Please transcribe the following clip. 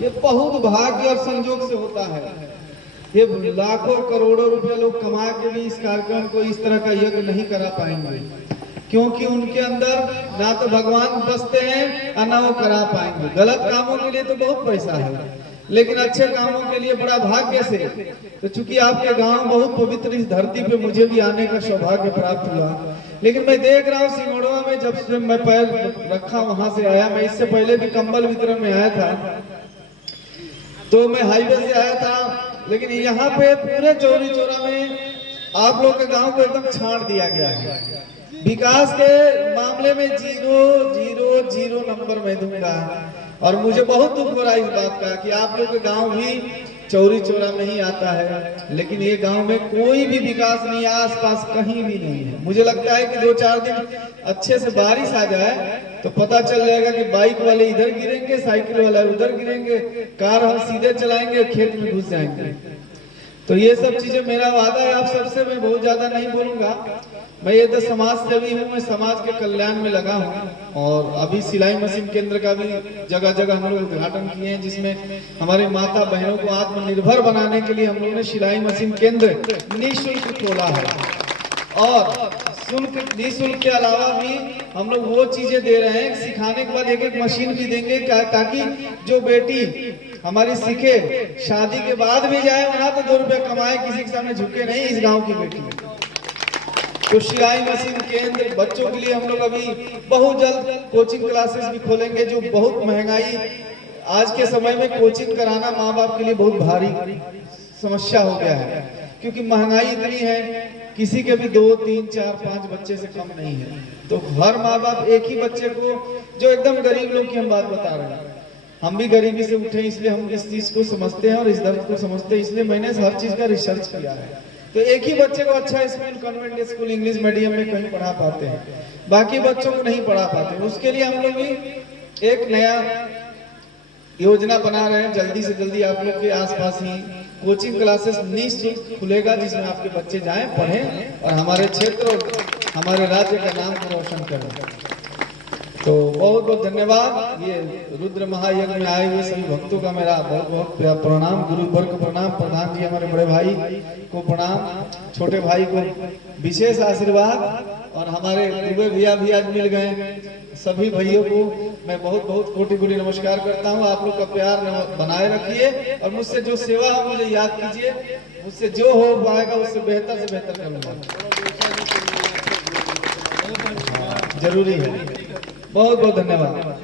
ये बहुत भाग्य और संजोग से होता है। ये लाखों करोड़ों रुपए लोग कमा के भी इस कार्यक्रम को इस तरह का यज्ञ नहीं करा पाएंगे, क्योंकि उनके अंदर ना तो भगवान बसते हैं और ना वो करा पाएंगे। गलत कामों के लिए तो बहुत पैसा है, लेकिन अच्छे कामों के लिए बड़ा भाग्य से। तो चूंकि आपके गांव बहुत पवित्र, इस धरती पे मुझे भी आने का सौभाग्य प्राप्त हुआ, लेकिन मैं देख रहा हूँ सिंगड़वा में जब से मैं पैर रखा वहां से आया, मैं इससे पहले भी कंबल वितरण में आया था, तो मैं हाईवे से आया था, लेकिन यहाँ पे पूरे चौरी चौरा में आप लोग के गांव को एकदम छांट दिया गया है। विकास के मामले में 0-0-0 नंबर मैं दूंगा। और मुझे बहुत दुख हो रहा है इस बात का कि आप लोग के गांव भी चौरी चौरा में ही आता है, लेकिन ये गांव में कोई भी विकास नहीं है, आसपास कहीं भी नहीं है। मुझे लगता है कि 2-4 दिन अच्छे से बारिश आ जाए तो पता चल जाएगा कि बाइक वाले इधर गिरेंगे, साइकिल वाले उधर गिरेंगे, कार हम सीधे चलाएंगे, खेत में घुस जाएंगे। तो ये सब चीजें मेरा वादा है आप सबसे, मैं बहुत ज्यादा नहीं बोलूंगा। मैं ये तो समाज सेवी हूँ, मैं समाज के कल्याण में लगा हूँ। और अभी सिलाई मशीन केंद्र का भी जगह जगह हम लोग उद्घाटन किए हैं, जिसमें हमारे माता बहनों को आत्मनिर्भर बनाने के लिए हम लोगों ने सिलाई मशीन केंद्र निःशुल्क खोला है। और शुल्क निःशुल्क के अलावा भी हम लोग वो चीजें दे रहे हैं, सिखाने के बाद एक मशीन भी देंगे, ताकि जो बेटी हमारी सीखे, शादी के बाद भी जाए वहां तो 2 रुपए कमाए, किसी के सामने झुके नहीं इस गांव की बेटी। तो सिलाई मशीन केंद्र बच्चों के लिए हम लोग अभी बहुत जल्द कोचिंग क्लासेस भी खोलेंगे, जो बहुत महंगाई आज के समय में कोचिंग कराना माँ बाप के लिए बहुत भारी समस्या हो गया है, क्योंकि महंगाई इतनी है, किसी के भी 2, 3, 4, 5 बच्चे से कम नहीं है। तो हर माँ बाप एक ही बच्चे को, जो एकदम गरीब लोग की हम बात बता रहे हैं, हम भी गरीबी से उठे इसलिए हम इस चीज को समझते हैं और इस दर्द को समझते हैं, इसलिए मैंने हर चीज का रिसर्च किया है। तो एक ही बच्चे को अच्छा school, convent school, English medium में कहीं पढ़ा पाते हैं, बाकी बच्चों को नहीं पढ़ा पाते। उसके लिए हम लोग भी एक नया योजना बना रहे हैं। जल्दी से जल्दी आप लोग के आसपास ही कोचिंग क्लासेस निःशुल्क खुलेगा, जिसमें आपके बच्चे जाएं, पढ़ें और हमारे क्षेत्र और हमारे राज्य का नाम को रोशन करें। तो बहुत बहुत धन्यवाद। ये रुद्र महायज्ञ में आए हुए सभी भक्तों का मेरा बहुत बहुत प्रणाम, गुरु वर्ग को प्रणाम, प्रधान जी हमारे बड़े भाई को प्रणाम, छोटे भाई को विशेष आशीर्वाद, और हमारे दुबे भैया भी आज मिल गए। सभी भाइयों को मैं बहुत बहुत कोटि कोटि नमस्कार करता हूँ। आप लोग का प्यार बनाए रखिए और मुझसे जो सेवा है मुझे याद कीजिए, मुझसे जो हो पाएगा उससे बेहतर से बेहतर करूँगा, जरूरी है। बहुत बहुत धन्यवाद।